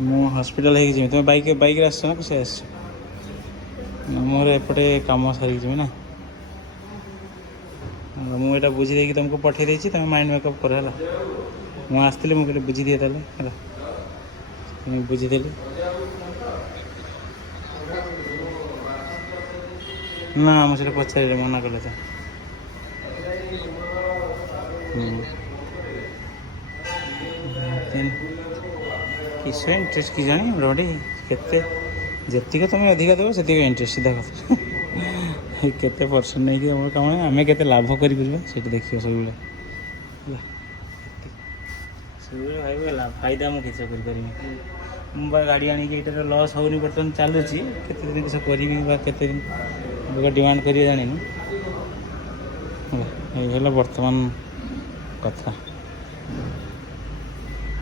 ମୁଁ ହସ୍ପିଟାଲ ହେଇକି ଯିବି। ତୁମେ ବାଇକ୍ରେ ଆସିଛ ନା ସେ ଆସିଛ? ମୋର ଏପଟେ କାମ ସାରିକି ଯିବି ନା। ମୁଁ ଏଇଟା ବୁଝି ଦେଇକି ତୁମକୁ ପଠାଇ ଦେଇଛି, ତୁମେ ମାଇଣ୍ଡ ମେକଅପ୍ କର ହେଲା। ମୁଁ ଆସିଥିଲି, ମୁଁ କହିଲି ବୁଝିଦିଏ ତାହେଲେ ହେଲା, ମୁଁ ବୁଝିଦେଲି। ନା ମୁଁ ସେଇଟା ପଚାରିଲି, ମନା କଲେ ତ। କିସ ଇଣ୍ଟରେଷ୍ଟ କି ଜାଣି ରଡ଼ି କେତେ, ଯେତିକି ତୁମେ ଅଧିକା ଦେବ ସେତିକି ଇଣ୍ଟରେଷ୍ଟ। ସିଧା କଥା କେତେ ପରସେଣ୍ଟ ନେଇକି ଆମର କାମ, ଆମେ କେତେ ଲାଭ କରିପାରିବା ସେଇଟା ଦେଖିବ ସବୁବେଳେ ହେଲା। ସବୁବେଳେ ଭାବିବ ହେଲା ଫାଇଦା ମୁଁ କିଛି କରିପାରିବି। ମୁଁ ବା ଗାଡ଼ି ଆଣିକି ଏଇଟାର ଲସ୍ ହେଉନି, ବର୍ତ୍ତମାନ ଚାଲୁଛି। କେତେ ଦିନ କିସ କରିବି ବା କେତେ ଦିନ ଲୋକ ଡିମାଣ୍ଡ କରିବେ ଜାଣିନି ହେଲା। ଏଇ ହେଲା ବର୍ତ୍ତମାନ କଥା।